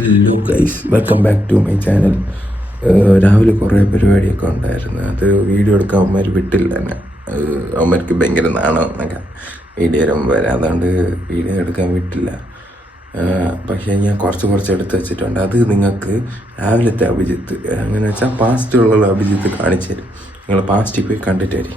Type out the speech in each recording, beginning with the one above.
Hello guys, welcome back to my channel. രാവിലെ കുറേ പരിപാടിയൊക്കെ ഉണ്ടായിരുന്നു. അത് വീഡിയോ എടുക്കാൻ അവന്മാർ വിട്ടില്ല തന്നെ. അവന്മാർക്ക് ഭയങ്കര നാണമെന്നൊക്കെ വീഡിയോ വരുമ്പോൾ വരാം, അതുകൊണ്ട് വീഡിയോ എടുക്കാൻ വിട്ടില്ല. പക്ഷേ ഞാൻ കുറച്ച് എടുത്ത് വെച്ചിട്ടുണ്ട്. അത് നിങ്ങൾക്ക് രാവിലത്തെ അഭിജിത്ത്, അങ്ങനെ വെച്ചാൽ പാസ്റ്റുള്ള അഭിജിത്ത് കാണിച്ചു തരും. നിങ്ങൾ പാസ്റ്റിൽ പോയി കണ്ടിട്ട് വരും.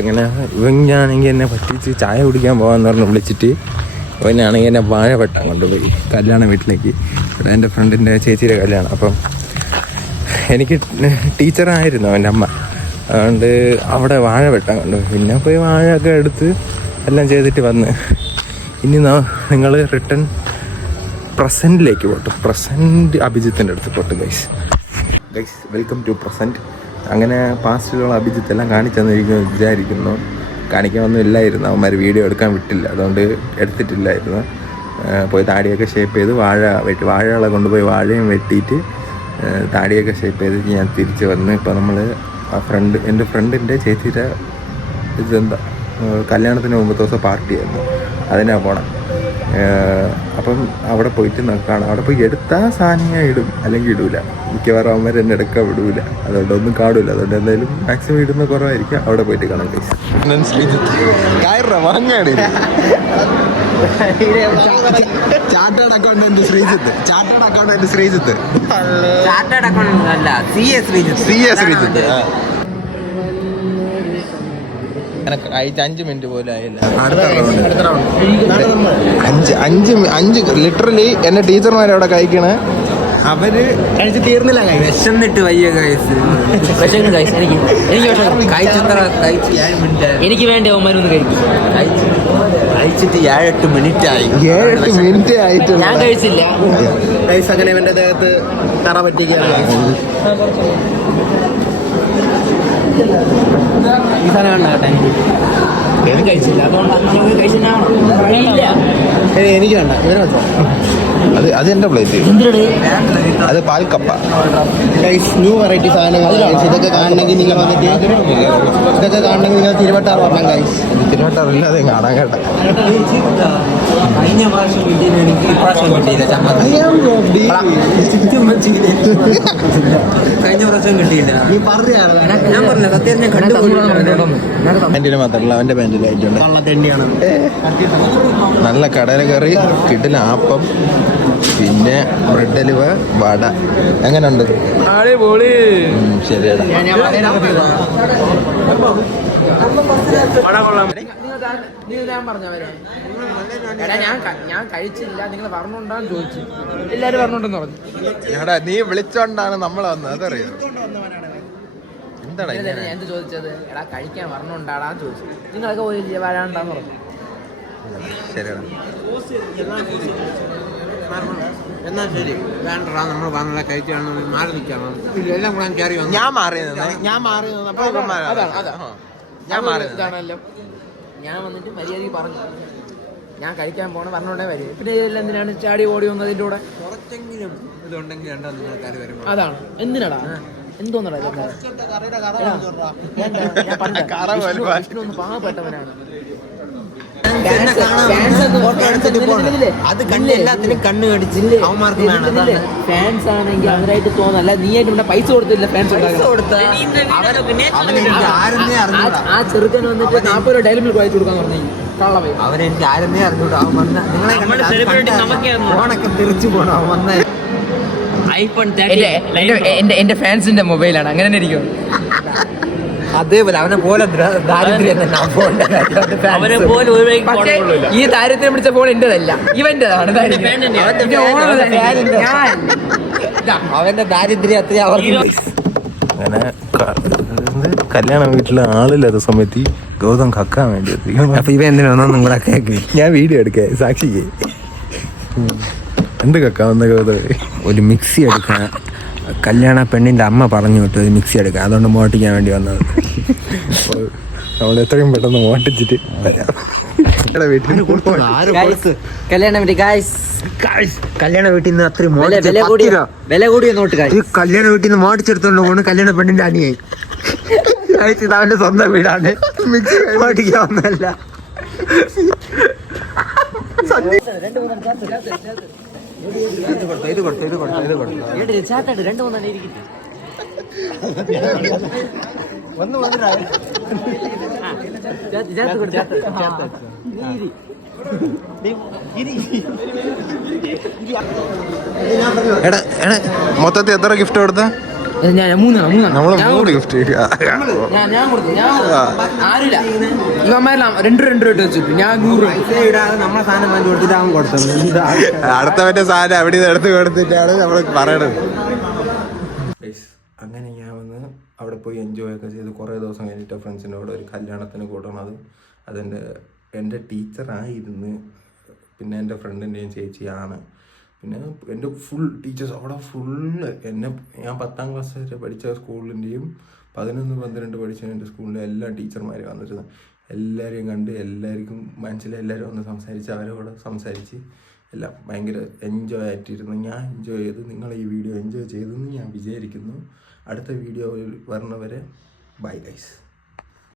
അങ്ങനെ ഇവനാണെങ്കിൽ എന്നെ പറ്റിച്ച് ചായ കുടിക്കാൻ പോകാന്ന് പറഞ്ഞ് വിളിച്ചിട്ട് ഇവനാണെങ്കിൽ എന്നെ വാഴ വെട്ടാൻ കൊണ്ടുപോയി കല്യാണ വീട്ടിലേക്ക്. ഇവിടെ എൻ്റെ ഫ്രണ്ടിൻ്റെ ചേച്ചിയുടെ കല്യാണം. അപ്പം എനിക്ക് ടീച്ചറായിരുന്നു അവൻ്റെ അമ്മ, അതുകൊണ്ട് അവിടെ വാഴ വെട്ടാൻ കൊണ്ടുപോയി. പിന്നെ പോയി വാഴയൊക്കെ എടുത്ത് എല്ലാം ചെയ്തിട്ട് വന്ന് ഇനി നിങ്ങൾ റിട്ടേൺ പ്രസൻറ്റിലേക്ക് പോട്ടു. പ്രസൻറ്റ് അഭിജിത്തിൻ്റെ അടുത്ത് പോട്ടു. Guys welcome to present. അങ്ങനെ പാസ്റ്റിലുള്ള അഭിജിത്ത് എല്ലാം കാണിച്ചു തന്നിരിക്കുന്നു വിചാരിക്കുന്നു. കാണിക്കാനൊന്നും ഇല്ലായിരുന്നു, അവന്മാർ വീഡിയോ എടുക്കാൻ വിട്ടില്ല, അതുകൊണ്ട് എടുത്തിട്ടില്ലായിരുന്നു. പോയി താടിയൊക്കെ ഷേപ്പ് ചെയ്ത് വാഴകളെ കൊണ്ടുപോയി വാഴയും വെട്ടിയിട്ട് താടിയൊക്കെ ഷേപ്പ് ചെയ്ത് ഞാൻ തിരിച്ച് വന്ന് ഇപ്പോൾ നമ്മൾ എൻ്റെ ഫ്രണ്ടിൻ്റെ ചേച്ചിയുടെ ഇതെന്താ കല്യാണത്തിന് മുമ്പത്തെ ദിവസം പാർട്ടിയായിരുന്നു, അതിനാ പോണം. അപ്പം അവിടെ പോയിട്ട് നോക്കണം. അവിടെ പോയി എടുത്താൽ സാധനം ഞാൻ ഇടും, അല്ലെങ്കിൽ ഇടൂല. മിക്കവാറും അവന്മാർ എന്നെ എടുക്കാൻ വിടൂല, അതുകൊണ്ട് ഒന്നും കാണില്ല. അതുകൊണ്ട് എന്തായാലും മാക്സിമം ഇടുന്ന കുറവായിരിക്കും. അവിടെ പോയിട്ട് കാണാം. Chartered accountant Sreejith. കഴിച്ച് 5 മിനിറ്റ് പോലും ആയില്ല. അഞ്ച് ലിറ്ററലി എന്റെ ടീച്ചർമാരവിടെ കഴിക്കണേ. അവര് കഴിച്ച് തീർന്നില്ല. വിശന്നിട്ട് വയ്യ എനിക്ക് വേണ്ടി അവന്മാരൊന്ന് കഴിച്ചിട്ട് 7-8 മിനിറ്റ് ആയിട്ട് ഞാൻ കഴിച്ചില്ല. അങ്ങനെ ഇവന്റെ ദേഹത്ത് തറ പറ്റിക്കുകയാണ്. ഈ സാധനം കണ്ട കേട്ടെ, കഴിച്ചില്ല. എനിക്ക് വേണ്ട, ഇവരെ വെച്ചോ. അത് എന്റെ പ്ലേറ്റ്. അത് പാൽക്കപ്പ. ന്യൂ വെറൈറ്റി സാധനങ്ങൾ. ഇതൊക്കെ കാണണമെങ്കിൽ നിങ്ങൾ വന്നിട്ട് നിങ്ങൾ തിരുവട്ടാറ് വരണം. ഗൈസ് തിരുവട്ടാറില്ലാതെ കാണാൻ കേട്ട. കഴിഞ്ഞ പ്രാവശ്യം കിട്ടിയില്ല. നീ പറഞ്ഞാണ് ഞാൻ പറഞ്ഞ സത്യം. ഞാൻ പാൻറ്റിന് മാത്രമല്ല, അവന്റെ പാൻറ്റിലായിട്ടുണ്ട്. നല്ല കടല കറി, കിടില ആപ്പം, പിന്നെ ബ്രെഡ് ഹലുവ, വട. എങ്ങനെയുണ്ട്? ശരിയാടാ. ഞാൻ കഴിച്ചില്ല. നിങ്ങൾ പറഞ്ഞോണ്ടാന്ന് ചോദിച്ചു. എല്ലാരും പറഞ്ഞോണ്ടെന്ന് പറഞ്ഞു. എടാ നീ വിളിച്ചോണ്ടാണ് നമ്മൾ വന്നത്, അതറിയോ? എന്താണ് ഞാൻ ചോദിച്ചത്? എടാ കഴിക്കാൻ പറഞ്ഞോണ്ടാടാന്ന് ചോദിച്ചു. നിങ്ങളൊക്കെ പോയില്ലേ വരാണ്ടാന്ന് പറഞ്ഞു. ശരിയാടാ. എന്നാ ശരി, വേണ്ടടാ. നമ്മൾ വന്നുള്ള കഴിച്ചാണ് മാറി നിൽക്കണം. എല്ലാം കൂടെ കയറി വന്നു. ഞാൻ മാറി ഇതാണല്ലോ. ഞാൻ വന്നിട്ട് മര്യാദയ്ക്ക് പറഞ്ഞു ഞാൻ കഴിക്കാൻ പോണ പറഞ്ഞോണ്ടേ വരും. പിന്നെ ഇതെല്ലാം എന്തിനാണ് ചാടി ഓടി വന്നതിൻ്റെ കൂടെ? കുറച്ചെങ്കിലും ഇതുണ്ടെങ്കിൽ നിങ്ങൾ കയറി വരും. അതാണ്. എന്തിനാടാ? എന്തോന്നടാ ഒന്ന് പാവപ്പെട്ടവനാണ്. അത് കണ്ണ് എല്ലാത്തിനും കണ്ണ് കടിച്ചില്ല. അവന്മാർക്ക് ഫാൻസ് ആണെങ്കിൽ അവരായിട്ട് തോന്നല്ല. നീ ആയിട്ട് ഇവിടെ പൈസ കൊടുത്തില്ല. ഫാൻസ് ആ ചെറുക്കൻ വന്നിട്ട് 40 രൂപ ഡെയിലി മിൽക്ക് വായിച്ചു കൊടുക്കാന്ന് പറഞ്ഞു. കള്ളവേ അവരെനിക്ക് ആരെന്നേ അറിഞ്ഞൂടാ. അവൻ വന്ന ഫോണൊക്കെ തെറിച്ചു പോണോ അവൻ വന്ന ഐഫോൺ എന്റെ ഫാൻസിന്റെ മൊബൈലാണ്. അങ്ങനെ തന്നെ ഇരിക്കും. അതേപോലെ അവനെ പോലെ ദാരിദ്ര്യം തന്നെ. പക്ഷേ ഈ ദാരിദ്ര്യം പിടിച്ച ഫോൺ എന്റേതല്ല, ഇവന്റേതാണ്. അവന്റെ ദാരിദ്ര്യം അത്ര അവർക്ക്. അങ്ങനെ കല്യാണ വീട്ടിലെ ആളില്ലാത്ത സമയത്ത് ഗൗതം കക്കാൻ വേണ്ടി എത്തിക്കും. അപ്പൊ ഇവ എന്തിനാണോ നിങ്ങളെ കേക്ക്? ഞാൻ വീഡിയോ എടുക്കേ, സാക്ഷിക്ക്. എന്ത് കക്കാവുന്ന ഗൗതം? ഒരു മിക്സി എടുക്കാൻ കല്യാണ പെണ്ണിൻ്റെ അമ്മ പറഞ്ഞു വിട്ടു ഒരു മിക്സി എടുക്കാൻ. അതുകൊണ്ട് മോട്ടിക്കാൻ വേണ്ടി വന്നത്. നമ്മൾ എത്രയും പെട്ടെന്ന് മോട്ടിച്ചിട്ട് കല്യാണ വീട്ടിൽ നിന്ന് അത്രയും വില കൂടിയ നോട്ട് കല്യാണ വീട്ടിൽ നിന്ന് മോട്ടിച്ചെടുത്തോണ്ട് പോണ് കല്യാണ പെണ്ണിന്റെ അനിയായി. ഇത് അവന്റെ സ്വന്തം വീടാണ്, മിക്സി മോട്ടിക്കാൻ ഒന്നല്ല. ഇത് കൊടുത്തു 2-3 ഇരിക്കും. മൊത്തത്തിൽ എത്ര ഗിഫ്റ്റ് കൊടുത്ത? നമ്മള് 3 ഗിഫ്റ്റ്. ആരില്ല ഇവന്മാരെല്ലാം 2 ഇട്ട് വെച്ചിട്ട് ഞാൻ 100 നമ്മളെ സാധനം വാങ്ങി കൊടുത്തിട്ട് അവൻ കൊടുത്തത്. അടുത്ത മറ്റേ സാധനം അവിടെ നിന്ന് എടുത്ത് കൊടുത്തിട്ടാണ് നമ്മൾ പറയണത്. അങ്ങനെ ഞാൻ വന്ന് അവിടെ പോയി എൻജോയ് ഒക്കെ ചെയ്ത് കുറേ ദിവസം കഴിഞ്ഞിട്ട് ഫ്രണ്ട്സിൻ്റെ കൂടെ ഒരു കല്യാണത്തിന് കൂട്ടണത്. എൻ്റെ ടീച്ചറായിരുന്നു, പിന്നെ എൻ്റെ ഫ്രണ്ടിൻ്റെയും ചേച്ചിയാണ്, പിന്നെ എൻ്റെ ഫുൾ ടീച്ചേഴ്സ് അവിടെ ഫുള്ള് ഞാൻ 10ാം ക്ലാസ് വരെ പഠിച്ച സ്കൂളിൻ്റെയും 11-12 പഠിച്ച എൻ്റെ സ്കൂളിൻ്റെ എല്ലാ ടീച്ചർമാരും വന്നിരുന്നു. എല്ലാവരെയും കണ്ട് എല്ലാവർക്കും മനസ്സിലെല്ലാവരും ഒന്ന് സംസാരിച്ച് അവരോട് സംസാരിച്ച് എല്ലാം ഭയങ്കര എൻജോയ് ആയിട്ടിരുന്നു. ഞാൻ എൻജോയ് ചെയ്തു, നിങ്ങൾ ഈ വീഡിയോ എൻജോയ് ചെയ്തെന്ന് ഞാൻ വിചാരിക്കുന്നു. അടുത്ത വീഡിയോയിൽ വരുന്നവരെ ബൈ ഗൈസ്.